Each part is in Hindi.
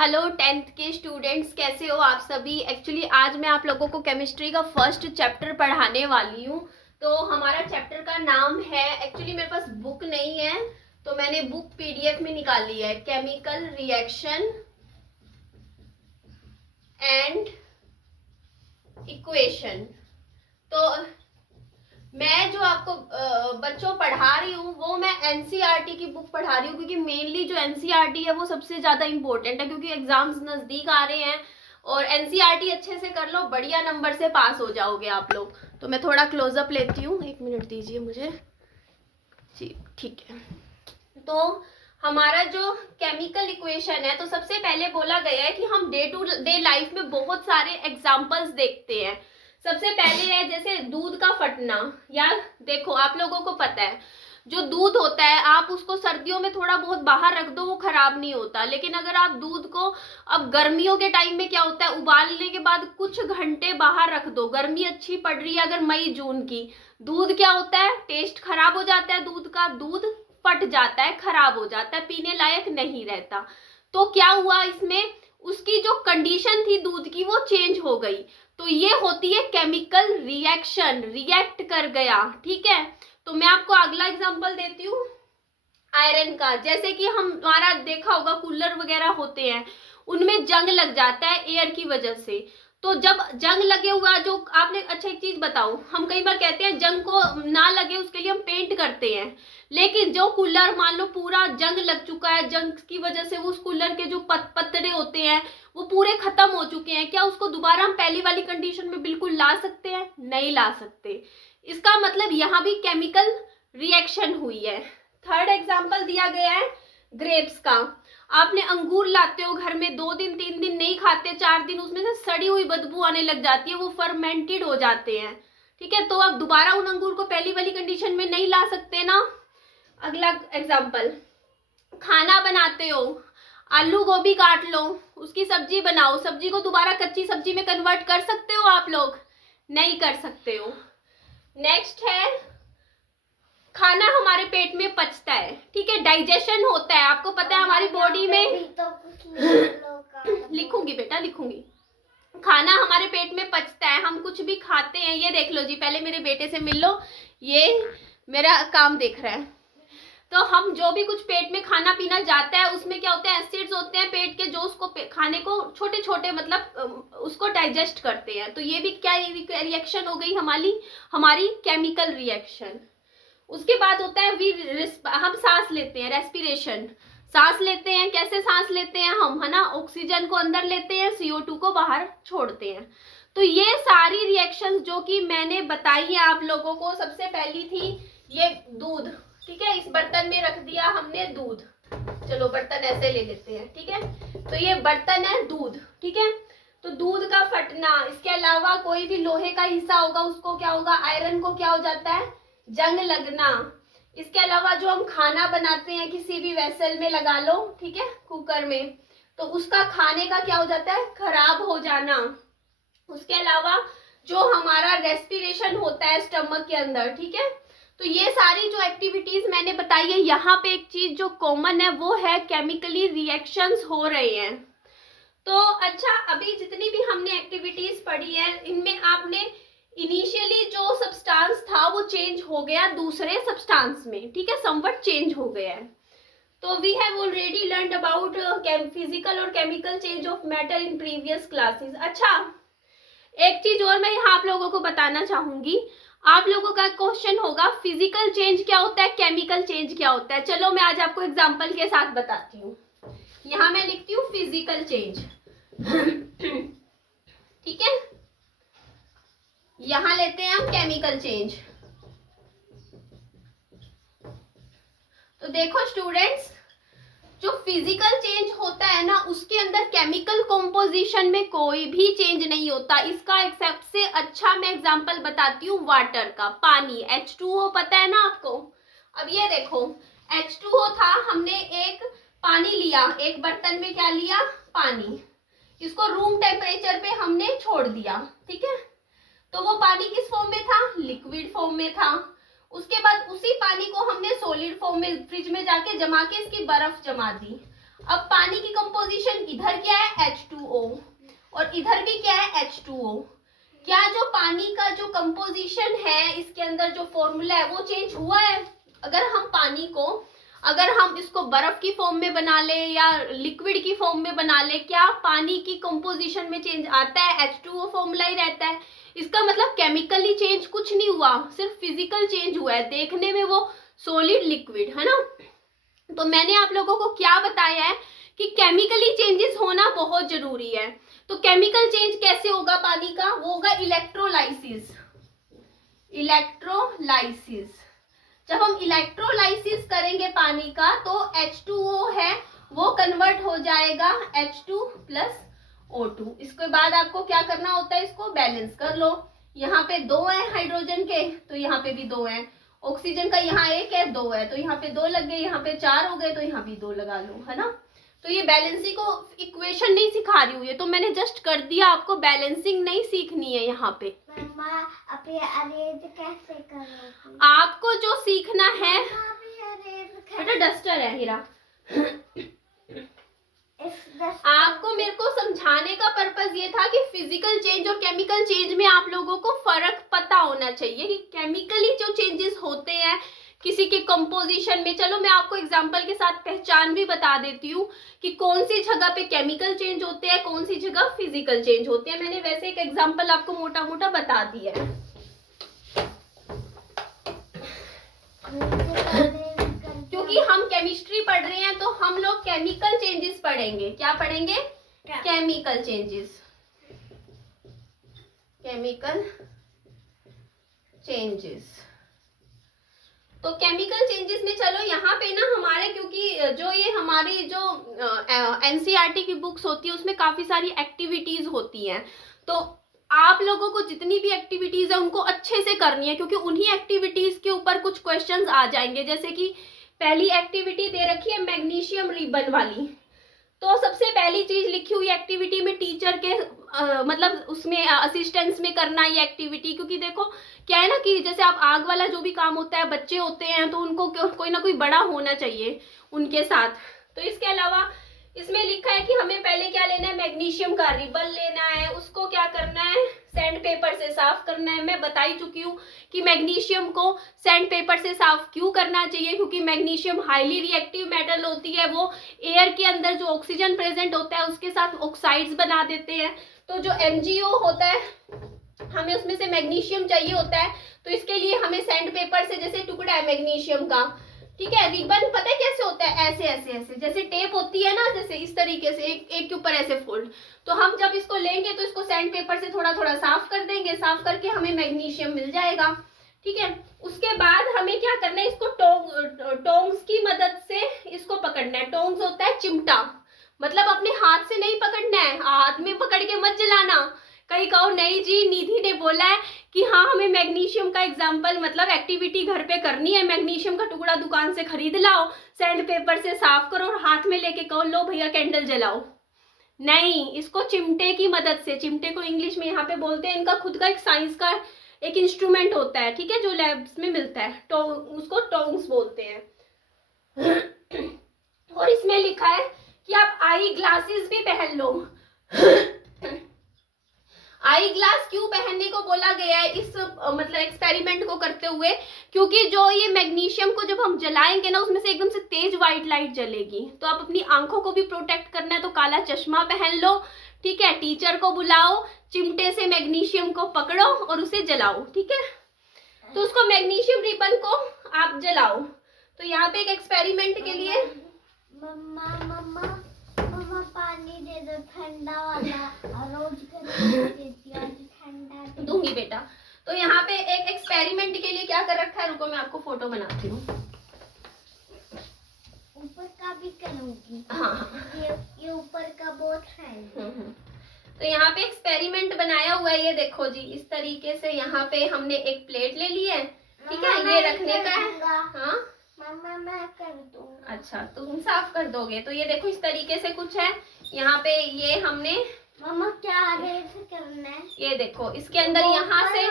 हेलो 10th के स्टूडेंट्स, कैसे हो आप सभी। एक्चुअली आज मैं आप लोगों को केमिस्ट्री का फर्स्ट चैप्टर पढ़ाने वाली हूँ। तो हमारा चैप्टर का नाम है, एक्चुअली मेरे पास बुक नहीं है तो मैंने बुक पीडीएफ में निकाली है, केमिकल रिएक्शन एंड इक्वेशन। तो मैं जो आपको बच्चों पढ़ा रही हूँ वो मैं एनसीईआरटी की बुक पढ़ा रही हूँ, क्योंकि मेनली जो एनसीईआरटी है वो सबसे ज़्यादा इंपॉर्टेंट है, क्योंकि एग्जाम्स नज़दीक आ रहे हैं और एनसीईआरटी अच्छे से कर लो, बढ़िया नंबर से पास हो जाओगे आप लोग। तो मैं थोड़ा क्लोजअप लेती हूँ, 1 मिनट दीजिए मुझे जी। ठीक है, तो हमारा जो केमिकल इक्वेशन है, तो सबसे पहले बोला गया है कि हम डे टू डे लाइफ में बहुत सारे एग्जाम्पल्स देखते हैं। सबसे पहले है जैसे दूध का फटना। यार देखो, आप लोगों को पता है जो दूध होता है आप उसको सर्दियों में थोड़ा बहुत बाहर रख दो वो खराब नहीं होता, लेकिन अगर आप दूध को अब गर्मियों के टाइम में क्या होता है, उबालने के बाद कुछ घंटे बाहर रख दो, गर्मी अच्छी पड़ रही है अगर मई जून की, दूध क्या होता है, टेस्ट खराब हो जाता है, दूध का दूध फट जाता है, खराब हो जाता है, पीने लायक नहीं रहता। तो क्या हुआ इसमें, उसकी जो कंडीशन थी दूध की वो चेंज हो गई। तो ये होती है केमिकल रिएक्शन, रिएक्ट कर गया। ठीक है, तो मैं आपको अगला एग्जांपल देती हूँ आयरन का। जैसे कि हमारा देखा होगा कूलर वगैरह होते हैं, उनमें जंग लग जाता है एयर की वजह से। तो जब जंग लगे हुआ जो आपने, अच्छा एक चीज बताओ, हम कई बार कहते हैं जंग को ना लगे उसके लिए हम पेंट करते हैं, लेकिन जो कूलर मान लो पूरा जंग लग चुका है, जंग की वजह से उस कूलर के जो पतरे होते हैं वो पूरे खत्म हो चुके हैं, क्या उसको दोबारा हम पहली वाली कंडीशन में बिल्कुल ला सकते हैं? नहीं ला सकते। इसका मतलब यहाँ भी केमिकल रिएक्शन हुई है। थर्ड एग्जाम्पल दिया गया है ग्रेप्स का। आपने अंगूर लाते हो घर में, 2 दिन 3 दिन नहीं खाते, 4 दिन उसमें से सड़ी हुई बदबू आने लग जाती है, वो फर्मेंटेड हो जाते हैं। ठीक है, तो आप दोबारा उन अंगूर को पहली वाली कंडीशन में नहीं ला सकते ना। अगला एग्जाम्पल, खाना बनाते हो, आलू गोभी काट लो, उसकी सब्जी बनाओ, सब्जी को दोबारा कच्ची सब्जी में कन्वर्ट कर सकते हो आप लोग? नहीं कर सकते हो। नेक्स्ट है, खाना हमारे पेट में पचता है, ठीक है, डाइजेशन होता है, आपको पता है हमारी बॉडी में लिखूंगी बेटा लिखूंगी, खाना हमारे पेट में पचता है, हम कुछ भी खाते हैं। ये देख लो जी, पहले मेरे बेटे से मिल लो, ये मेरा काम देख रहा है। तो हम जो भी कुछ पेट में खाना पीना जाता है उसमें क्या होता है, एसिड्स होते हैं पेट के, जो उसको खाने को छोटे छोटे मतलब उसको डाइजेस्ट करते हैं। तो ये भी क्या रिएक्शन हो गई हमारी केमिकल रिएक्शन। उसके बाद होता है हम सांस लेते हैं, रेस्पिरेशन। सांस लेते हैं, कैसे सांस लेते हैं हम, है ना, ऑक्सीजन को अंदर लेते हैं, CO2 को बाहर छोड़ते हैं। तो ये सारी रिएक्शंस जो कि मैंने बताई है आप लोगों को, सबसे पहली थी ये दूध। ठीक है, इस बर्तन में रख दिया हमने दूध, चलो बर्तन ऐसे ले लेते हैं। ठीक है, तो ये बर्तन है दूध। ठीक है, तो दूध का फटना, इसके अलावा कोई भी लोहे का हिस्सा होगा उसको क्या होगा, आयरन को क्या हो जाता है, जंग लगना। इसके अलावा जो हम खाना बनाते हैं किसी भी वेसल में लगा लो, ठीक है, कुकर में, तो उसका खाने का क्या हो जाता है, खराब हो जाना। उसके अलावा जो हमारा रेस्पिरेशन होता है स्टमक के अंदर, ठीक है, तो ये सारी जो एक्टिविटीज मैंने बताई है, यहाँ पे एक चीज जो कॉमन है वो है केमिकली रिएक्शंस हो रहे हैं। तो अच्छा, अभी जितनी भी हमने एक्टिविटीज पढ़ी है इनमें आपने इनिशियली जो सब्सटेंस था वो चेंज हो गया दूसरे सब्सटेंस में, ठीक है, समवट चेंज हो गया है। तो we have already learned about physical और chemical change of matter in previous classes. अच्छा, एक चीज और मैं यहाँ आप लोगों को बताना चाहूंगी, आप लोगों का क्वेश्चन होगा फिजिकल चेंज क्या होता है, केमिकल चेंज क्या होता है। चलो मैं आज आपको एग्जांपल के साथ बताती हूँ। यहाँ मैं लिखती हूँ फिजिकल चेंज ठीक है, यहां लेते हैं हम केमिकल चेंज। तो देखो स्टूडेंट्स, जो फिजिकल चेंज होता है ना उसके अंदर केमिकल कॉम्पोजिशन में कोई भी चेंज नहीं होता। इसका एक सबसे अच्छा मैं एग्जांपल बताती हूँ वाटर का, पानी, H2O पता है ना आपको। अब ये देखो H2O था, हमने एक पानी लिया, एक बर्तन में क्या लिया, पानी, इसको रूम टेम्परेचर पे हमने छोड़ दिया। ठीक है, तो वो पानी किस फॉर्म में था, लिक्विड फॉर्म में था। उसके बाद उसी पानी को हमने सॉलिड फॉर्म में फ्रिज में जाके जमा के इसकी बर्फ जमा दी। अब पानी की कंपोजिशन इधर क्या है H2O और इधर भी क्या है H2O। क्या जो पानी का जो कंपोजिशन है इसके अंदर जो फॉर्मूला है वो चेंज हुआ है? अगर हम पानी को, अगर हम इसको बर्फ की फॉर्म में बना ले या लिक्विड की फॉर्म में बना ले, क्या पानी की कंपोजिशन में चेंज आता है? H2O फॉर्मूला ही रहता है। इसका मतलब केमिकली चेंज कुछ नहीं हुआ, सिर्फ फिजिकल चेंज हुआ है, देखने में वो सॉलिड लिक्विड है ना। तो मैंने आप लोगों को क्या बताया है कि केमिकली चेंजेस होना बहुत जरूरी है। तो केमिकल चेंज कैसे होगा पानी का? वो होगा इलेक्ट्रोलाइसिस। इलेक्ट्रोलाइसिस, जब हम इलेक्ट्रोलाइसिस करेंगे पानी का तो H2O है वो कन्वर्ट हो जाएगा H2 प्लस O2। इसके बाद आपको क्या करना होता है, इसको बैलेंस कर लो। यहाँ पे 2 है हाइड्रोजन के तो यहाँ पे भी 2 है, ऑक्सीजन का यहाँ 1 है 2 है तो यहाँ पे 2 लग गए, यहाँ पे 4 हो गए तो यहाँ भी 2 लगा लो, है ना। तो ये बैलेंसिंग को इक्वेशन नहीं सिखा रही हूँ, ये तो मैंने जस्ट कर दिया, आपको बैलेंसिंग नहीं सीखनी है यहाँ पे। अभी अरेंज कैसे करोगी? आपको जो सीखना है बेटा, डस्टर है हीरा। आपको मेरे को समझाने का पर्पस ये था कि फिजिकल चेंज और केमिकल चेंज में आप लोगों को फर्क पता होना चाहिए कि केमिकली जो चेंजेस होते हैं किसी के कंपोजिशन में। चलो मैं आपको एग्जांपल के साथ पहचान भी बता देती हूँ कि कौन सी जगह पे केमिकल चेंज होते हैं, कौन सी जगह फिजिकल चेंज होते हैं। मैंने वैसे एक एग्जांपल आपको मोटा मोटा बता दिया है। क्योंकि हम केमिस्ट्री पढ़ रहे हैं तो हम लोग केमिकल चेंजेस पढ़ेंगे। क्या पढ़ेंगे? Chemical changes. Chemical changes. तो केमिकल चेंजेस में चलो यहाँ पे ना हमारे, क्योंकि जो ये हमारी जो एनसीईआरटी की बुक्स होती है उसमें काफी सारी एक्टिविटीज होती हैं, तो आप लोगों को जितनी भी एक्टिविटीज है उनको अच्छे से करनी है, क्योंकि उन्हीं एक्टिविटीज के ऊपर कुछ क्वेश्चंस आ जाएंगे। जैसे कि पहली एक्टिविटी दे रखी है मैग्नीशियम रिबन वाली, तो सबसे पहली चीज लिखी हुई एक्टिविटी में टीचर के मतलब उसमें असिस्टेंस में करना ये एक्टिविटी। क्योंकि देखो क्या है ना कि जैसे आप आग वाला जो भी काम होता है, बच्चे होते हैं तो उनको कोई ना कोई बड़ा होना चाहिए उनके साथ। तो इसके अलावा इसमें लिखा है कि हमें पहले क्या लेना है, मैग्नीशियम का रिबन लेना है, उसको क्या करना है, सैंड पेपर से साफ करना है। मैं बता ही चुकी हूँ कि मैग्नीशियम को सैंड पेपर से साफ क्यों करना चाहिए, क्योंकि मैग्नीशियम हाईली रिएक्टिव मेटल होती है, वो एयर के अंदर जो ऑक्सीजन प्रेजेंट होता है उसके साथ ऑक्साइड्स बना देते हैं। तो जो MgO होता है हमें उसमें से मैग्नीशियम चाहिए होता है, तो इसके लिए हमें सैंड पेपर से, जैसे टुकड़ा है मैग्नीशियम का, ठीक है, रिबन पता है कैसे होता है, ऐसे ऐसे ऐसे, जैसे टेप होती है ना, जैसे इस तरीके से एक के ऊपर ऐसे फोल्ड। तो हम जब इसको लेंगे तो इसको सैंड पेपर से थोड़ा थोड़ा साफ कर देंगे, साफ करके हमें मैग्नीशियम मिल जाएगा, ठीक है। उसके बाद हमें क्या करना है, इसको टोंग्स की मदद से इसको पकड़ना है। टोंग्स होता है चिमटा, मतलब अपने हाथ से नहीं पकड़ना है, हाथ में पकड़ के मत जलाना। कहीं कहो नहीं जी निधि ने बोला है कि हाँ हमें मैग्नीशियम का एग्जाम्पल मतलब एक्टिविटी घर पे करनी है, मैग्नीशियम का टुकड़ा दुकान से खरीद लाओ, सैंड पेपर से साफ करो और हाथ में लेके कहो लो भैया कैंडल जलाओ। नहीं, इसको चिमटे की मदद से, चिमटे को इंग्लिश में यहाँ पे बोलते हैं, इनका खुद का एक साइंस का एक इंस्ट्रूमेंट होता है, ठीक है, जो लैब्स में मिलता है, उसको टोंग्स बोलते हैं। और इसमें लिखा है कि आप आई ग्लासेस भी पहन लो। आई ग्लास क्यों पहनने को बोला गया है इस मतलब एक्सपेरिमेंट को करते हुए, क्योंकि जो ये मैग्नीशियम को जब हम जलाएंगे ना उसमें से एकदम से तेज व्हाइट लाइट जलेगी, तो आप अपनी आंखों को भी प्रोटेक्ट करना है तो काला चश्मा पहन लो, ठीक है, टीचर को बुलाओ, चिमटे से मैग्नीशियम को पकड़ो और उसे जलाओ, ठीक है। तो उसको मैग्नीशियम रिबन को आप जलाओ। तो यहाँ पे एक एक्सपेरिमेंट के लिए मम्मा पानी दे दो ठंडा वाला, रोज देती हूँ ठंडा दूंगी बेटा। तो यहाँ पे एक एक्सपेरिमेंट के लिए क्या कर रखा है, रुको मैं आपको फोटो बनाती हूँ, ऊपर का भी करूंगी। हाँ ये ऊपर का बहुत है। तो यहाँ पे एक्सपेरिमेंट बनाया हुआ है, ये देखो जी, इस तरीके से यहाँ पे हमने एक प्लेट ले ली है, ठीक है, ये रखने का है। हाँ मम्मा मैं कर दूंगा। अच्छा तुम साफ कर दोगे, तो ये देखो इस तरीके से कुछ है यहाँ पे, ये हमने मम्मा क्या अरेंज करना है, ये देखो इसके अंदर यहाँ से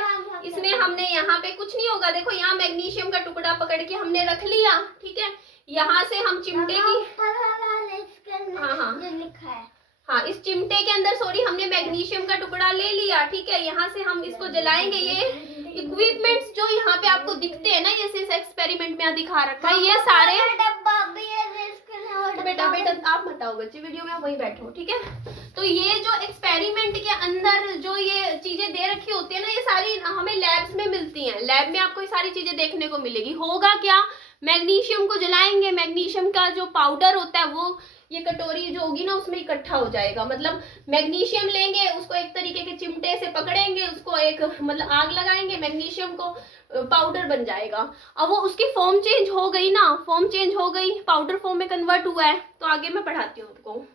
इसमें हमने यहाँ पे कुछ नहीं होगा, देखो यहाँ मैग्नीशियम का टुकड़ा पकड़ के हमने रख लिया, ठीक है, यहाँ से हम चिमटे की करना हाँ, हाँ। जो लिखा है। हाँ, इस चिमटे के अंदर सॉरी हमने मैग्नीशियम का टुकड़ा ले लिया, ठीक है। यहाँ से हम इसको जलाएंगे। ये इक्विपमेंट्स जो यहाँ पे आपको दिखते हैं ना, ये इस एक्सपेरिमेंट में दिखा रखा है, ये सारे डब्बा भी है इसका। तो बेटा आप मत आओ बच्चे, वीडियो में आप वहीं बैठो, ठीक है। तो ये जो एक्सपेरिमेंट के अंदर जो ये चीजें दे रखी होती है ना, ये सारी हमें लैब्स में मिलती हैं। लैब में आपको ये सारी चीजें देखने को मिलेगी। होगा क्या, मैग्नीशियम को जलाएंगे, मैग्नीशियम का जो पाउडर होता है वो ये कटोरी जो होगी ना उसमें इकट्ठा हो जाएगा। मतलब मैग्नीशियम लेंगे, उसको एक तरीके के चिमटे से पकड़ेंगे, उसको एक मतलब आग लगाएंगे, मैग्नीशियम को पाउडर बन जाएगा। अब वो उसकी फॉर्म चेंज हो गई ना, फॉर्म चेंज हो गई, पाउडर फॉर्म में कन्वर्ट हुआ है। तो आगे मैं पढ़ाती हूँ आपको।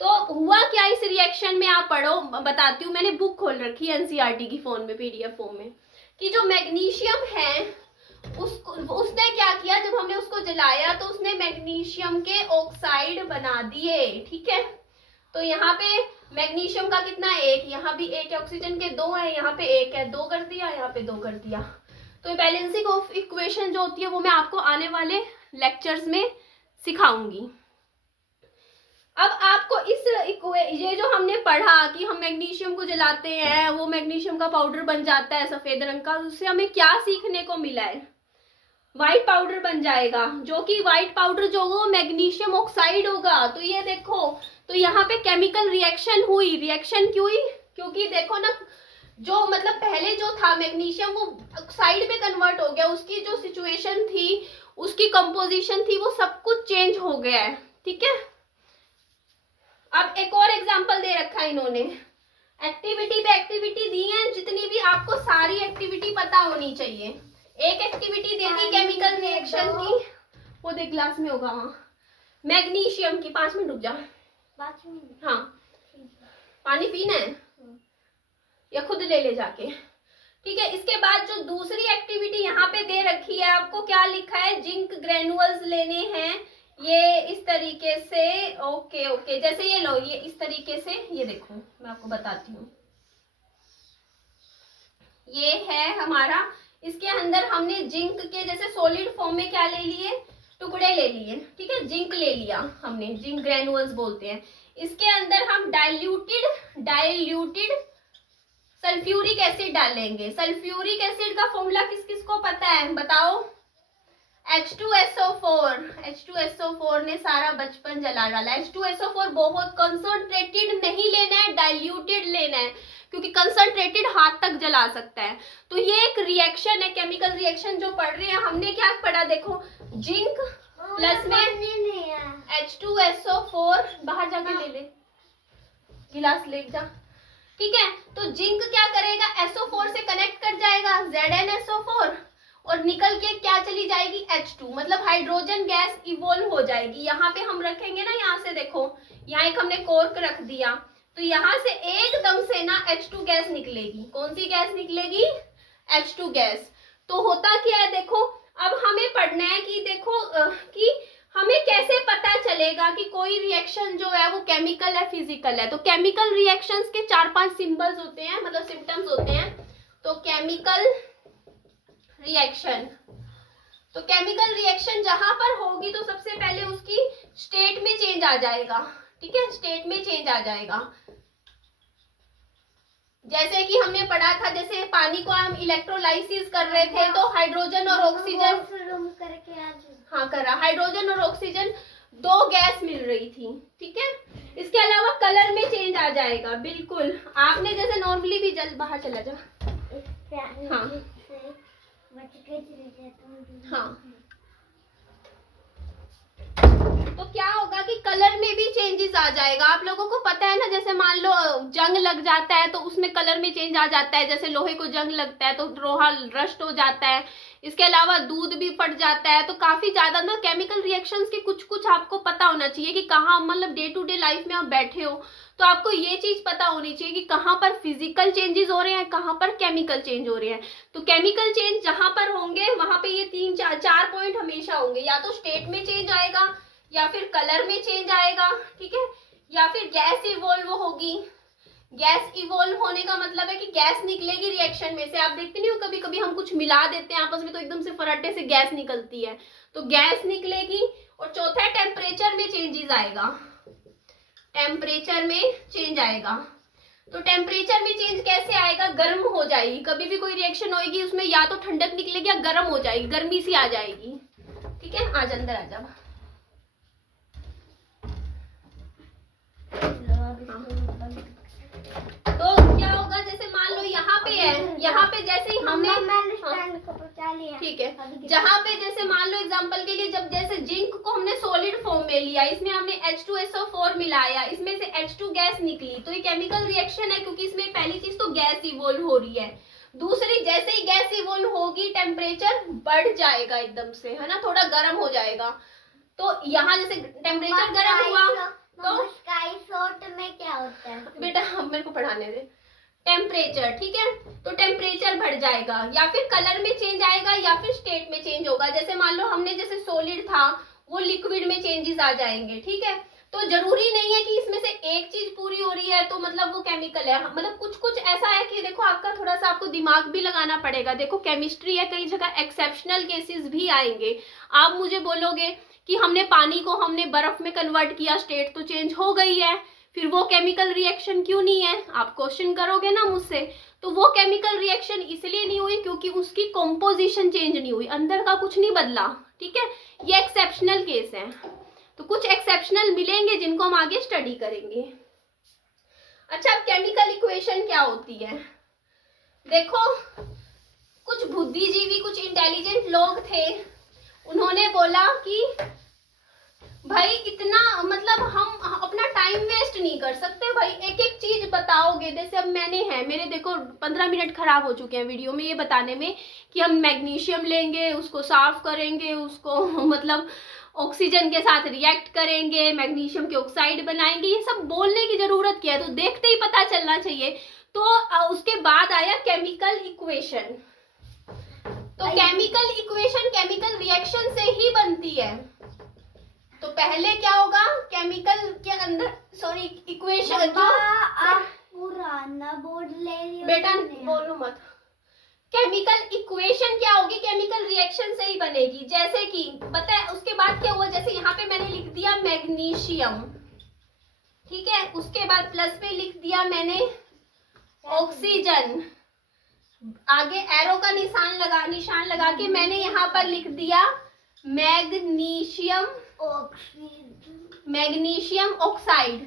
तो हुआ क्या इस रिएक्शन में, आप पढ़ो, बताती हूँ। मैंने बुक खोल रखी है एनसीईआरटी की फोन में, पीडीएफ फॉर्म में, कि जो मैग्नीशियम है उसने क्या किया, जब हमने उसको जलाया तो उसने मैग्नीशियम के ऑक्साइड बना दिए, ठीक है। तो यहाँ पे मैग्नीशियम का कितना, एक, यहाँ भी एक है, ऑक्सीजन के दो है, यहाँ पे एक है, दो कर दिया, यहाँ पे दो कर दिया। तो बैलेंसिंग ऑफ इक्वेशन जो होती है वो मैं आपको आने वाले लेक्चर्स में सिखाऊंगी। अब आपको ये जो हमने पढ़ा कि हम मैग्नीशियम को जलाते हैं, वो मैग्नीशियम का पाउडर बन जाता है सफेद रंग का, उससे हमें क्या सीखने को मिला है, व्हाइट पाउडर बन जाएगा, जो कि व्हाइट पाउडर जो वो मैग्नीशियम ऑक्साइड होगा। तो ये देखो, तो यहाँ पे केमिकल रिएक्शन हुई। रिएक्शन क्यों हुई, क्योंकि देखो ना, जो मतलब पहले जो था मैग्नीशियम वो ऑक्साइड में कन्वर्ट हो गया, उसकी जो सिचुएशन थी, उसकी कंपोजिशन थी, वो सब कुछ चेंज हो गया है, ठीक है। अब एक और एग्जांपल दे रखा है इन्होंने, एक्टिविटी पे एक्टिविटी दी है, जितनी भी आपको सारी एक्टिविटी पता होनी चाहिए। एक activity they the chemical reaction की, वो देख ग्लास में होगा वहाँ, मैग्नीशियम की। 5 मिनट रुक जा। 5 मिनट, हाँ, पानी पीना है या खुद ले ले जाके, ठीक है। इसके बाद जो दूसरी एक्टिविटी यहाँ पे दे रखी है आपको, क्या लिखा है, जिंक ग्रेनुअल्स लेने हैं, ये इस तरीके से, ओके, जैसे ये लो, ये इस तरीके से, ये देखो मैं आपको बताती हूँ, ये है हमारा, इसके अंदर हमने जिंक के जैसे सॉलिड फॉर्म में क्या ले लिए, टुकड़े ले लिए, ठीक है, जिंक ले लिया हमने, जिंक ग्रेनुअल्स बोलते हैं। इसके अंदर हम डाइल्यूटेड सल्फ्यूरिक एसिड डालेंगे। सल्फ्यूरिक एसिड का फॉर्मूला किस किस को पता है, बताओ। H2SO4 ने सारा बचपन जला डाला। H2SO4 बहुत कंसंट्रेटेड नहीं लेना है, डाइल्यूटेड लेना है, क्योंकि कंसंट्रेटेड हाथ तक जला सकता है। तो ये एक रिएक्शन है, केमिकल रिएक्शन जो पढ़ रहे हैं। हमने क्या पढ़ा, देखो, जिंक प्लस में H2SO4, बाहर जाके ले ले, गिलास ले जा, ठीक है। तो जिंक क्या करेगा, SO4 से कनेक्ट कर जाएगा, ZnSO4, और निकल के क्या चली जाएगी, H2, मतलब हाइड्रोजन गैस इवोल्व हो जाएगी। यहाँ पे हम रखेंगे ना, यहाँ से देखो, यहाँ एक हमने कॉर्क रख दिया, तो यहाँ से एकदम से ना H2 गैस निकलेगी। कौन सी गैस निकलेगी, H2 गैस। तो होता क्या है, देखो, अब हमें पढ़ना है कि देखो कि हमें कैसे पता चलेगा कि कोई रिएक्शन जो है वो केमिकल है, फिजिकल है। तो केमिकल रिएक्शंस के 4-5 सिंबल्स होते हैं, मतलब सिम्टम्स होते हैं। तो केमिकल रिएक्शन, तो केमिकल रिएक्शन जहां पर होगी तो सबसे पहले उसकी स्टेट में चेंज आ जाएगा, ठीक है, स्टेट में चेंज आ जाएगा। जैसे कि हमने पढ़ा था, जैसे पानी को हम इलेक्ट्रोलाइसिस कर रहे थे, तो हाइड्रोजन और ऑक्सीजन करके आज, हाँ करा, हाइड्रोजन और ऑक्सीजन 2 गैस मिल रही थी, ठीक है। इसके अलावा कलर में चेंज आ जाएगा, बिल्कुल। आपने जैसे नॉर्मली भी बाहर चला जा, हाँ हाँ, तो क्या होगा कि कलर में भी चेंजेस आ जाएगा। आप लोगों को पता है ना, जैसे मान लो जंग लग जाता है तो उसमें कलर में चेंज आ जाता है। जैसे लोहे को जंग लगता है तो लोहा रस्ट हो जाता है। इसके अलावा दूध भी फट जाता है। तो काफी ज्यादा ना केमिकल रिएक्शंस के कुछ कुछ आपको पता होना चाहिए कि कहाँ, मतलब डे टू डे लाइफ में आप बैठे हो तो आपको ये चीज पता होनी चाहिए कि कहाँ पर फिजिकल चेंजेस हो रहे हैं, कहाँ पर केमिकल चेंज हो रहे हैं। तो केमिकल चेंज जहां पर होंगे वहां पे ये 3-4 पॉइंट हमेशा होंगे, या तो स्टेट में चेंज आएगा, या फिर कलर में चेंज आएगा, ठीक है, या फिर गैस इवोल्व होगी। गैस इवोल्व होने का मतलब है कि गैस निकलेगी रिएक्शन में से। आप देखते नहीं हो, कभी कभी हम कुछ मिला देते हैं आपस में तो एकदम से फराटे से गैस निकलती है, तो गैस निकलेगी। और चौथा है टेम्परेचर में चेंजेस आएगा, टेम्परेचर में चेंज आएगा। तो टेम्परेचर में चेंज कैसे आएगा, गर्म हो जाएगी, कभी भी कोई रिएक्शन होगी उसमें या तो ठंडक निकलेगी या गर्म हो जाएगी, गर्मी सी आ जाएगी। ठीक है, आज अंदर आ जाओ। तो क्या होगा, जैसे मान लो यहाँ पे है, यहाँ पे जैसे ही हमने मैंने स्टैंड को बचा लिया। ठीक है, जहाँ पे जैसे मान लो एग्जांपल के लिए, जब जैसे जिंक को हमने सॉलिड फॉर्म में लिया, इसमें हमने H2SO4 मिलाया, इसमें से H2 गैस निकली, तो ये केमिकल रिएक्शन है, क्योंकि इसमें पहली चीज तो गैस इवोल्व हो रही है, दूसरी जैसे ही गैस इवोल्व होगी टेम्परेचर बढ़ जाएगा एकदम से, है ना, थोड़ा गर्म हो जाएगा। तो यहाँ जैसे टेम्परेचर गर्म हुआ तो स्काई शॉट में क्या होता है बेटा, अब मेरे को पढ़ाने दे। टेम्परेचर, ठीक है, तो टेम्परेचर बढ़ जाएगा, या फिर कलर में चेंज आएगा, या फिर स्टेट में चेंज होगा। जैसे मान लो हमने जैसे सॉलिड था वो लिक्विड में चेंजेस आ जाएंगे। ठीक है, तो जरूरी नहीं है कि इसमें से एक चीज पूरी हो रही है तो मतलब वो केमिकल है, मतलब कुछ कुछ ऐसा है कि देखो आपका थोड़ा सा आपको दिमाग भी लगाना पड़ेगा। देखो केमिस्ट्री है, कई जगह एक्सेप्शनल केसेस भी आएंगे। आप मुझे बोलोगे कि हमने पानी को हमने बर्फ में कन्वर्ट किया, स्टेट तो चेंज हो गई है, फिर वो केमिकल रिएक्शन क्यों नहीं है, आप क्वेश्चन करोगे ना मुझसे। तो वो केमिकल रिएक्शन इसलिए नहीं हुई क्योंकि उसकी कॉम्पोजिशन चेंज नहीं हुई, अंदर का कुछ नहीं बदला। ठीक है, ये एक्सेप्शनल केस है, तो कुछ एक्सेप्शनल मिलेंगे जिनको हम आगे स्टडी करेंगे। अच्छा, अब केमिकल इक्वेशन क्या होती है, देखो कुछ बुद्धिजीवी, कुछ इंटेलिजेंट लोग थे, उन्होंने बोला कि भाई इतना मतलब हम अपना टाइम वेस्ट नहीं कर सकते भाई, एक एक चीज बताओगे। जैसे अब मेरे देखो 15 मिनट खराब हो चुके हैं वीडियो में ये बताने में कि हम मैग्नीशियम लेंगे, उसको साफ करेंगे, उसको मतलब ऑक्सीजन के साथ रिएक्ट करेंगे, मैग्नीशियम के ऑक्साइड बनाएंगे, ये सब बोलने की जरूरत क्या है, तो देखते ही पता चलना चाहिए। तो उसके बाद आया केमिकल इक्वेशन। तो केमिकल इक्वेशन केमिकल रिएक्शन से ही बनती है। तो पहले क्या होगा, केमिकल के अंदर सॉरी इक्वेशन जो आप पुराना बोर्ड ले रही हो बेटा बोलो मत, केमिकल इक्वेशन क्या होगी, केमिकल रिएक्शन से ही बनेगी। जैसे कि पता है उसके बाद क्या हुआ, जैसे यहाँ पे मैंने लिख दिया मैग्नीशियम, ठीक है, उसके बाद प्लस पे लिख दिया मैंने ऑक्सीजन, आगे एरो का निशान लगा के मैंने यहाँ पर लिख दिया मैग्नीशियम ऑक्साइड।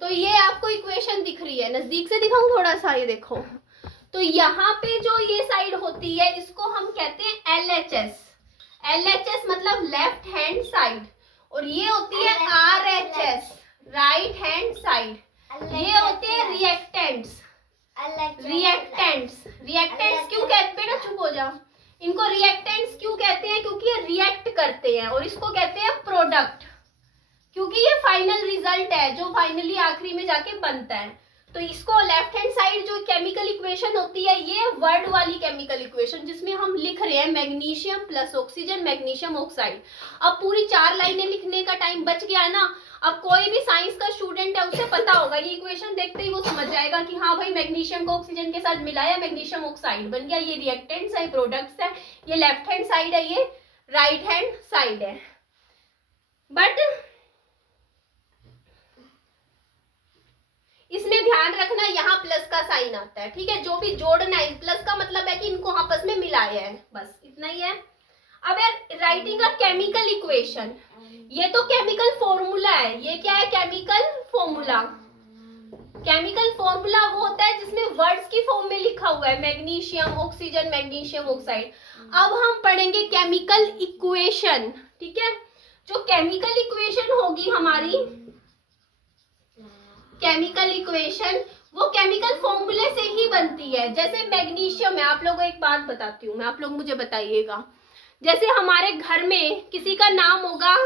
तो ये आपको इक्वेशन दिख रही है, नजदीक से दिखाऊं थोड़ा सा, ये देखो। तो यहाँ पे जो ये साइड होती है इसको हम कहते हैं LHS। LHS मतलब लेफ्ट हैंड साइड, और ये होती है RHS राइट हैंड साइड। ये होते हैं रिएक्टेंट्स। रिएक्टेंट्स क्यों कहते, बेटा चुप हो जाओ, इनको रिएक्टेंट्स क्यों कहते हैं, क्योंकि ये रिएक्ट करते हैं, और इसको कहते हैं प्रोडक्ट, क्योंकि ये फाइनल रिजल्ट है जो फाइनली आखिरी में जाके बनता है। तो इसको लेफ्ट हैंड साइड जो केमिकल इक्वेशन होती है, ये वर्ड वाली केमिकल इक्वेशन जिसमें हम लिख रहे हैं magnesium plus oxygen magnesium oxide. अब पूरी 4 लाइनें लिखने का टाइम बच गया ना। अब कोई भी साइंस का स्टूडेंट है उसे पता होगा, ये इक्वेशन देखते ही वो समझ जाएगा कि हाँ भाई मैग्नीशियम को ऑक्सीजन के साथ मिलाया, मैग्नीशियम ऑक्साइड बन गया। ये रिएक्टेंट्स है, प्रोडक्ट्स है, ये लेफ्ट हैंड साइड है, ये राइट हैंड साइड है। बट इसमें ध्यान रखना यहाँ प्लस का साइन आता है, ठीक है, जो भी जोड़ना है, प्लस का मतलब है कि इनको आपस में मिलाया है, बस इतना ही है। अब यार राइटिंग अ केमिकल इक्वेशन, ये तो केमिकल फॉर्मूला है, ये क्या है, केमिकल फॉर्मूला। केमिकल फॉर्मूला वो होता है जिसमें वर्ड्स की फॉर्म में लिखा हुआ है मैग्नीशियम ऑक्सीजन मैग्नीशियम ऑक्साइड। अब हम पढ़ेंगे केमिकल इक्वेशन, ठीक है। जो केमिकल इक्वेशन होगी हमारी, केमिकल इक्वेशन वो केमिकल फॉर्मूले से ही बनती है। जैसे मैग्नीशियम है, आप लोगों को एक बात बताती हूँ मैं, आप लोग मुझे बताइएगा। जैसे हमारे घर में किसी का नाम होगा,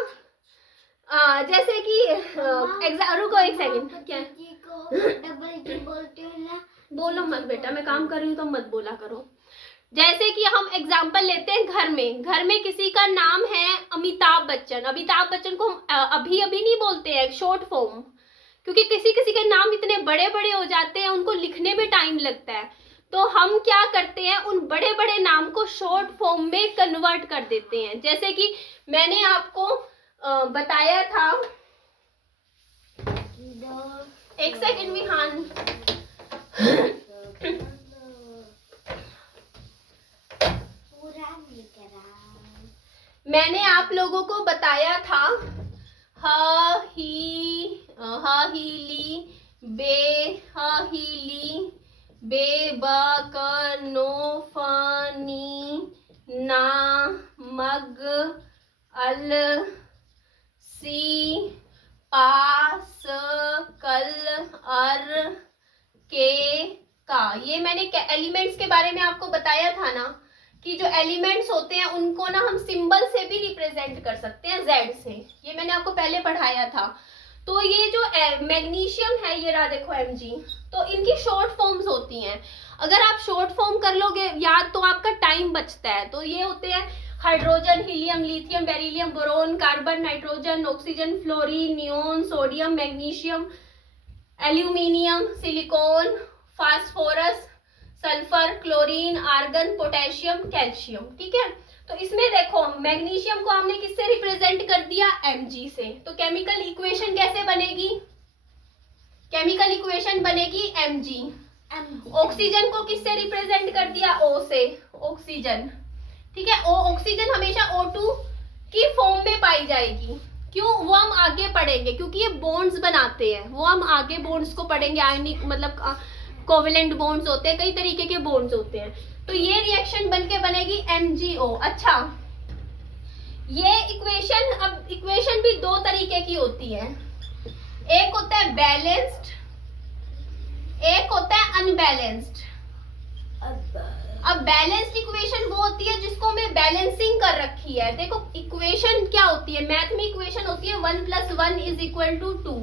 जैसे कि रुको एक सेकंड, क्या बोलो मत बेटा, मैं काम कर रही हूँ तो मत बोला करो। जैसे कि हम एग्जाम्पल लेते हैं, घर में किसी का नाम है अमिताभ बच्चन। अमिताभ बच्चन को हम अभी नहीं बोलते हैं, शॉर्ट फॉर्म, क्योंकि किसी किसी के नाम इतने बड़े बड़े हो जाते हैं, उनको लिखने में टाइम लगता है। तो हम क्या करते हैं, उन बड़े बड़े नाम को शॉर्ट फॉर्म में कन्वर्ट कर देते हैं। जैसे कि मैंने आपको बताया था, एक सेकंड विहान, मैंने आप लोगों को बताया था ह ही ली बे ब क नो फ नी ना मग अल सी पा स कल अर के का। ये मैंने एलिमेंट्स के बारे में आपको बताया था ना, कि जो एलिमेंट्स होते हैं उनको ना हम सिंबल से भी रिप्रेजेंट कर सकते हैं, जेड से। ये मैंने आपको पहले पढ़ाया था। तो ये जो मैग्नीशियम है, ये रहा देखो Mg, तो इनकी शॉर्ट फॉर्म्स होती हैं। अगर आप शॉर्ट फॉर्म कर लोगे याद तो आपका टाइम बचता है। तो ये होते हैं hydrogen, helium, lithium, beryllium, boron, carbon, nitrogen, oxygen, fluorine, neon, sodium, magnesium, aluminium, silicon, phosphorus, sulphur, chlorine, argon, potassium, calcium. ठीक है, तो इसमें देखो मैग्नीशियम को हमने किससे रिप्रेजेंट कर दिया, Mg से। तो केमिकल इक्वेशन कैसे बनेगी, केमिकल इक्वेशन बनेगी Mg। ऑक्सीजन को किससे रिप्रेजेंट कर दिया, O से, ऑक्सीजन। ठीक है, ऑक्सीजन हमेशा O2 की फॉर्म में पाई जाएगी। क्यों, वो हम आगे पढ़ेंगे, क्योंकि ये बॉन्ड्स बनाते हैं, वो हम आगे बॉन्ड्स को पढ़ेंगे। आयनिक मतलब कोवेलेंट बॉन्ड्स होते हैं, कई तरीके के बॉन्ड्स होते हैं। तो ये रिएक्शन बनके बनेगी MgO। अच्छा, ये इक्वेशन, अब इक्वेशन भी दो तरीके की होती है, एक होता है बैलेंस्ड, एक होता है अनबैलेंस्ड। अब बैलेंस्ड इक्वेशन वो होती है जिसको मैं बैलेंसिंग कर रखी है। देखो इक्वेशन क्या होती है, मैथ में इक्वेशन होती है 1 + 1 = 2।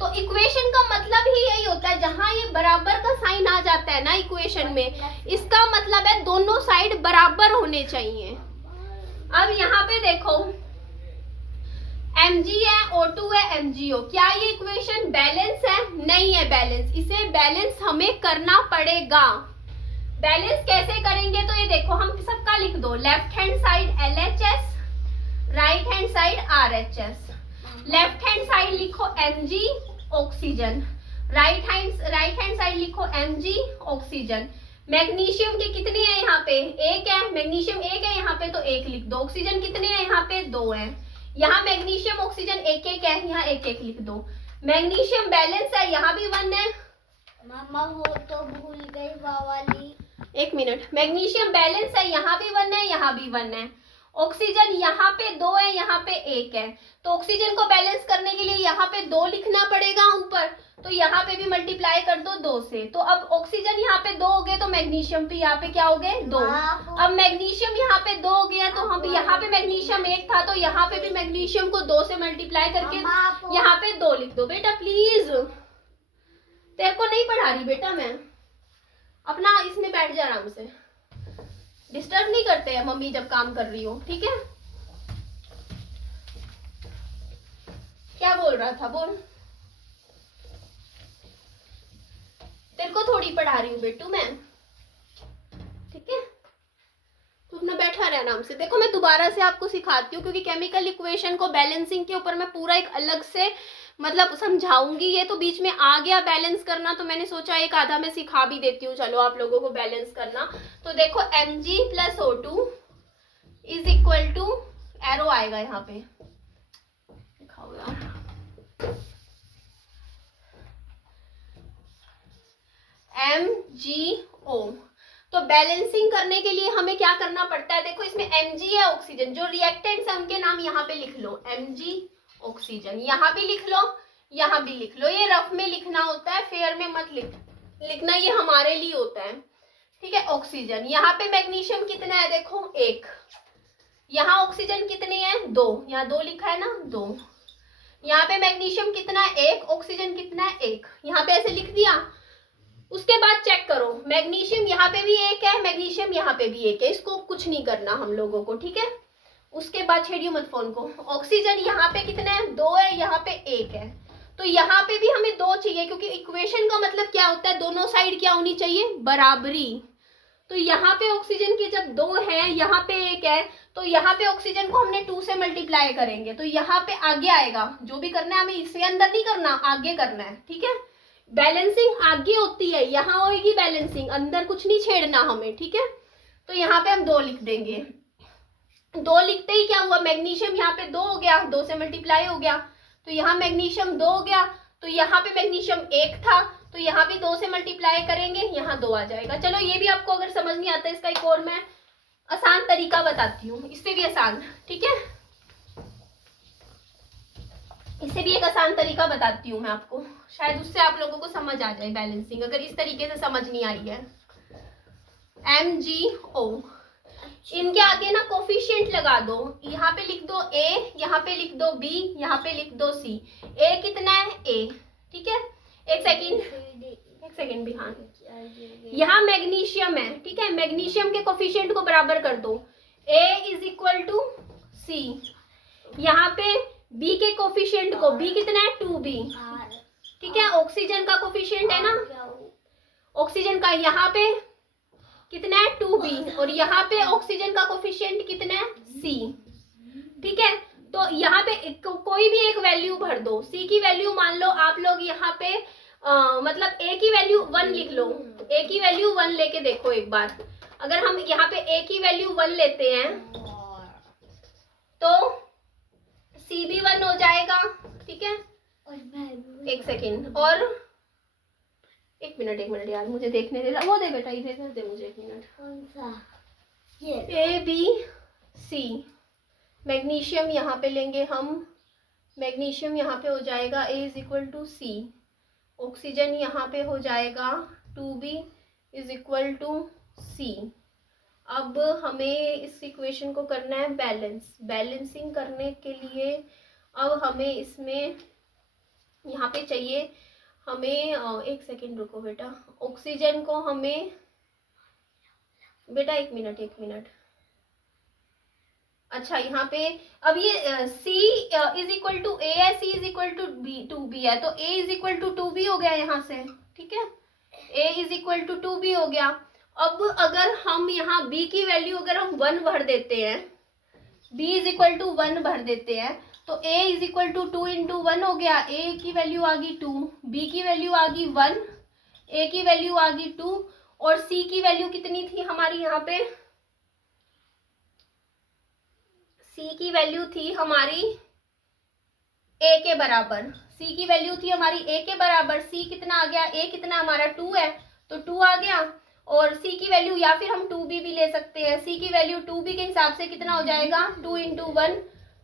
तो इक्वेशन का मतलब ही यही होता है, जहां ये बराबर का साइन आ जाता है ना इक्वेशन में, इसका मतलब है दोनों साइड बराबर होने चाहिए। अब यहाँ पे देखो Mg है, O2 है, MgO। क्या ये इक्वेशन बैलेंस है, नहीं है बैलेंस। इसे बैलेंस हमें करना पड़ेगा। बैलेंस कैसे करेंगे, तो ये देखो हम सबका लिख दो, left hand side LHS, right hand side RHS। Left hand side लिखो Mg oxygen, right hand side लिखो Mg ऑक्सीजन। मैग्नीशियम के कितने हैं यहाँ पे, एक है, मैग्नीशियम एक है यहाँ पे, तो एक लिख दो। ऑक्सीजन कितने हैं यहाँ पे, 2 हैं। यहाँ मैग्नीशियम ऑक्सीजन एक एक है, यहाँ एक एक लिख दो। मैग्नीशियम बैलेंस है, यहाँ भी 1 है। मामा वो तो भूल गई वाली। एक मिनट, मैग्नीशियम बैलेंस है, यहाँ भी 1 है, यहाँ भी 1 है। ऑक्सीजन यहाँ पे 2 है, यहाँ पे 1 है। तो ऑक्सीजन को बैलेंस करने के लिए यहाँ पे 2 लिखना पड़ेगा ऊपर, तो यहाँ पे भी मल्टीप्लाई कर दो 2 से। तो अब ऑक्सीजन यहाँ पे 2 हो गए, तो मैग्नीशियम पे यहाँ पे क्या हो गए, 2। अब मैग्नीशियम यहाँ पे 2 हो गया, तो हम यहाँ पे मैग्नीशियम 1 था, तो यहाँ पे भी मैग्नीशियम को 2 से मल्टीप्लाई करके यहाँ पे 2 लिख दो। बेटा प्लीज, तेरे को नहीं पढ़ा रही बेटा मैं, अपना इसमें बैठ जा आराम से, डिस्टर्ब नहीं करते हैं मम्मी जब काम कर रही हो, ठीक है। क्या बोल रहा था, बोल। तेरे को थोड़ी पढ़ा रही हूँ बेटू मैं, ठीक है। तू अपना बैठा रहे आराम से। देखो मैं दोबारा से आपको सिखाती हूँ, क्योंकि केमिकल इक्वेशन को बैलेंसिंग के ऊपर मैं पूरा एक अलग से मतलब समझाऊंगी। ये तो बीच में आ गया बैलेंस करना, तो मैंने सोचा एक आधा मैं सिखा भी देती हूँ, चलो आप लोगों को बैलेंस करना। तो देखो Mg + O2 = एरो आएगा यहाँ पे, दिखाओ यार, MgO। तो बैलेंसिंग करने के लिए हमें क्या करना पड़ता है, देखो इसमें Mg है ऑक्सीजन, जो रिएक्टेंट्स है उनके नाम यहाँ पे लिख लो, Mg ऑक्सीजन, यहाँ भी लिख लो, यहाँ भी लिख लो। ये रफ में लिखना होता है, फेयर में मत लिखना, ये हमारे लिए होता है, ठीक है। ऑक्सीजन, यहाँ पे मैग्नीशियम कितना है, देखो 1। यहाँ ऑक्सीजन कितने हैं, 2, यहाँ 2 लिखा है ना, 2। यहाँ पे मैग्नीशियम कितना है, 1, ऑक्सीजन कितना है, 1, यहाँ पे ऐसे लिख दिया। उसके बाद चेक करो, मैग्नीशियम यहाँ पे भी 1 है, मैग्नीशियम यहाँ पे भी 1 है, इसको कुछ नहीं करना हम लोगों को, ठीक है। उसके बाद छेड़ियो मत फोन को। ऑक्सीजन यहाँ पे कितना है, 2 है, यहाँ पे 1 है, तो यहाँ पे भी हमें 2 चाहिए, क्योंकि इक्वेशन का मतलब क्या होता है, दोनों साइड क्या होनी चाहिए, बराबरी। तो यहाँ पे ऑक्सीजन की जब 2 है, यहाँ पे 1 है, तो यहाँ पे ऑक्सीजन को हमने 2 से मल्टीप्लाई करेंगे, तो यहाँ पे आगे आएगा। जो भी करना है हमें इससे अंदर नहीं करना, आगे करना है, ठीक है। बैलेंसिंग आगे होती है, यहाँ होगी बैलेंसिंग, अंदर कुछ नहीं छेड़ना हमें, ठीक है। तो यहाँ पे हम 2 लिख देंगे। 2 लिखते ही क्या हुआ, मैग्नीशियम यहाँ पे 2 हो गया, 2 से मल्टीप्लाई हो गया, तो यहाँ मैग्नीशियम 2 हो गया। तो यहाँ पे मैग्नीशियम 1 था, तो यहाँ भी 2 से मल्टीप्लाई करेंगे, यहाँ 2 आ जाएगा। चलो ये भी आपको अगर समझ नहीं आता, इसका एक और मैं आसान तरीका बताती हूँ, इससे भी आसान, ठीक है। इससे भी एक आसान तरीका बताती हूँ मैं आपको, शायद उससे आप लोगों को समझ आ जाए बैलेंसिंग, अगर इस तरीके से समझ नहीं आई है। MgO, इनके आगे ना कोफिशिएंट लगा दो, यहाँ पे लिख दो A, यहाँ पे लिख दो B, यहाँ पे लिख दो C। A कितना है, A, ठीक है। एक सेकेंड भी, हाँ, यहाँ मैग्नीशियम है, ठीक है। मैग्नीशियम के कोफिशिएंट को बराबर कर दो, A is equal to C। यहाँ पे B के कोफिशिएंट को, B कितना है, 2B, ठीक है। ऑक्सीजन का कोफिशिएंट है ना, ऑक्सीजन का यहाँ पे कितना है, 2B, और यहाँ पे ऑक्सीजन का कोफिशिएंट कितना है, C, ठीक है। तो यहाँ पे कोई भी एक वैल्यू भर दो। C की वैल्यू मान लो आप लोग यहाँ पे मतलब A की वैल्यू 1 लिख लो, A की वैल्यू 1 लेके देखो एक बार। अगर हम यहाँ पे A की वैल्यू 1 लेते हैं तो C भी 1 हो जाएगा, ठीक है। एक सेकेंड, और एक मिनट यार, मुझे देखने दे, वो दे बेटा, इधर दे मुझे, एक मिनट। कौन सा, ये A B C, मैग्नीशियम यहाँ पे लेंगे हम, मैग्नीशियम यहाँ पे हो जाएगा A is equal to C, oxygen यहाँ पे हो जाएगा 2B is equal to C। अब हमें इस इक्वेशन को करना है बैलेंस। बैलेंसिंग करने के लिए अब हमें इसमें यहाँ पे चाहिए हमें, एक सेकेंड रुको बेटा, ऑक्सीजन को हमें, बेटा एक मिनट, अच्छा यहाँ पे अब ये C is equal to A है, C is equal to B है, तो A is equal to 2B हो गया यहाँ से, ठीक है। A is equal to 2B हो गया। अब अगर हम यहाँ B की वैल्यू अगर हम 1 भर देते हैं, B इज इक्वल टू 1 भर देते हैं, तो A is equal to 2 into 1 हो गया। A की वैल्यू आ गई 2, B की वैल्यू आ गई 1, A की वैल्यू आ गई 2, और C की वैल्यू कितनी थी हमारी यहाँ पे, C की वैल्यू थी हमारी A के बराबर, C की वैल्यू थी हमारी A के बराबर। C कितना आ गया, A कितना हमारा 2 है, तो 2 आ गया, और C की वैल्यू, या फिर हम 2B भी ले सकते हैं, C की वैल्यू 2B के हिसाब से कितना हो जाएगा, 2 इंटू 1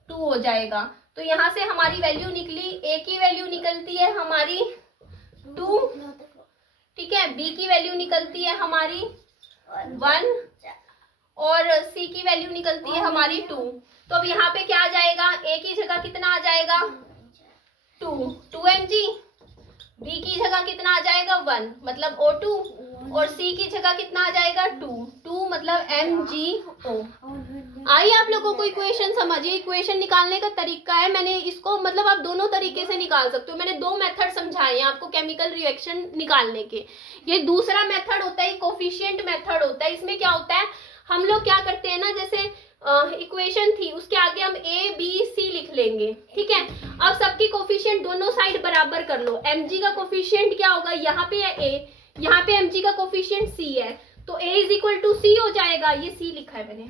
2 हो जाएगा। तो यहाँ से हमारी वैल्यू निकली, A की वैल्यू निकलती है हमारी 2, ठीक है। B की वैल्यू निकलती है हमारी 1, और C की वैल्यू निकलती है हमारी 2। तो अब यहाँ पे क्या आ जाएगा, A की जगह कितना आ जाएगा, 2 mg, B की जगह कितना आ जाएगा 1 मतलब O2, और C की जगह कितना आ जाएगा 2 मतलब MgO। आई आप लोगों को इक्वेशन समझिए, इक्वेशन निकालने का तरीका है, मैंने इसको मतलब आप दोनों तरीके से निकाल सकते हो। मैंने 2 मेथड समझाए हैं आपको केमिकल रिएक्शन निकालने के। ये दूसरा मेथड होता है, कोफिशिएंट मेथड होता है। इसमें क्या होता है, हम लोग क्या करते हैं ना, जैसे इक्वेशन थी उसके आगे हम A B C लिख लेंगे, ठीक है। अब सबकी कोफिशिएंट दोनों साइड बराबर कर लो। Mg का कोफिशिएंट क्या होगा, यहाँ पे है A, यहाँ पे Mg का कोफिशिएंट C है, तो A is equal to C हो जाएगा। ये C लिखा है मैंने,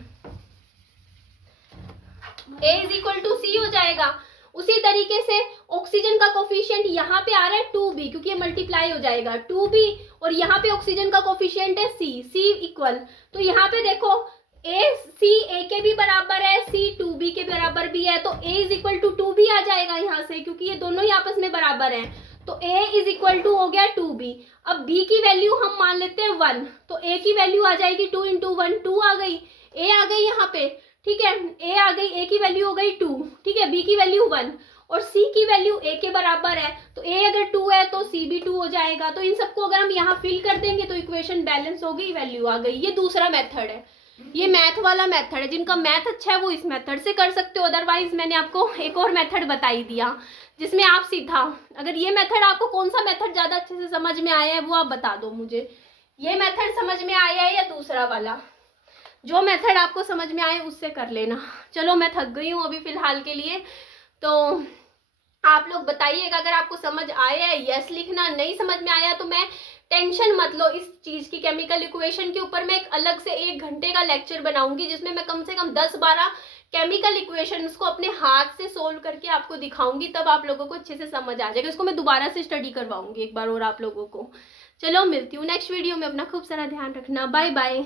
A is equal to C हो जाएगा। उसी तरीके से ऑक्सीजन का कोफिशिएंट यहाँ पे आ रहा है 2B, क्योंकि ये मल्टीप्लाई हो जाएगा 2B, और यहाँ पे ऑक्सीजन का कोफिशिएंट है C इक्वल, तो यहाँ पे देखो A के भी बराबर है, C 2B के बराबर भी है, तो A is equal to 2B आ जाएगा यहाँ से, क्योंकि ये दोनों ही आपस में बराबर हैं। तो A इज इक्वल टू हो गया 2B। अब B की वैल्यू हम मान लेते हैं 1, तो A की वैल्यू आ जाएगी 2 इंटू 1 2 आ गई, A आ गई यहाँ पे, ठीक है। A आ गई, A की वैल्यू हो गई 2, ठीक है। B की वैल्यू 1, और C की वैल्यू A के बराबर है, तो A अगर 2 है तो C भी 2 हो जाएगा। तो इन सबको अगर हम यहाँ फिल कर देंगे तो इक्वेशन बैलेंस हो गई, वैल्यू आ गई। ये दूसरा मेथड है, ये मैथ वाला मेथड है। जिनका मैथ अच्छा है वो इस मेथड से कर सकते हो, अदरवाइज मैंने आपको एक और मेथड बताई दिया। जिसमें आप सीधा, अगर ये मेथड आपको कौन सा मेथड ज़्यादा अच्छे से समझ में आया है वो आप बता दो मुझे, ये मेथड समझ में आया है या दूसरा वाला। जो मेथड आपको समझ में आए उससे कर लेना। चलो मैं थक गई हूँ अभी फ़िलहाल के लिए, तो आप लोग बताइएगा अगर आपको समझ आया है, यस लिखना, नहीं समझ में आया तो मैं टेंशन मत लो इस चीज़ की, केमिकल इक्वेशन के ऊपर मैं एक अलग से 1 घंटे का लेक्चर बनाऊंगी जिसमें मैं कम से कम 10-12 केमिकल इक्वेशंस को अपने हाथ से सोल्व करके आपको दिखाऊंगी, तब आप लोगों को अच्छे से समझ आ जाएगा। इसको मैं दोबारा से स्टडी करवाऊंगी एक बार और आप लोगों को। चलो मिलती हूँ नेक्स्ट वीडियो में, अपना खूब सारा ध्यान रखना, बाय बाय।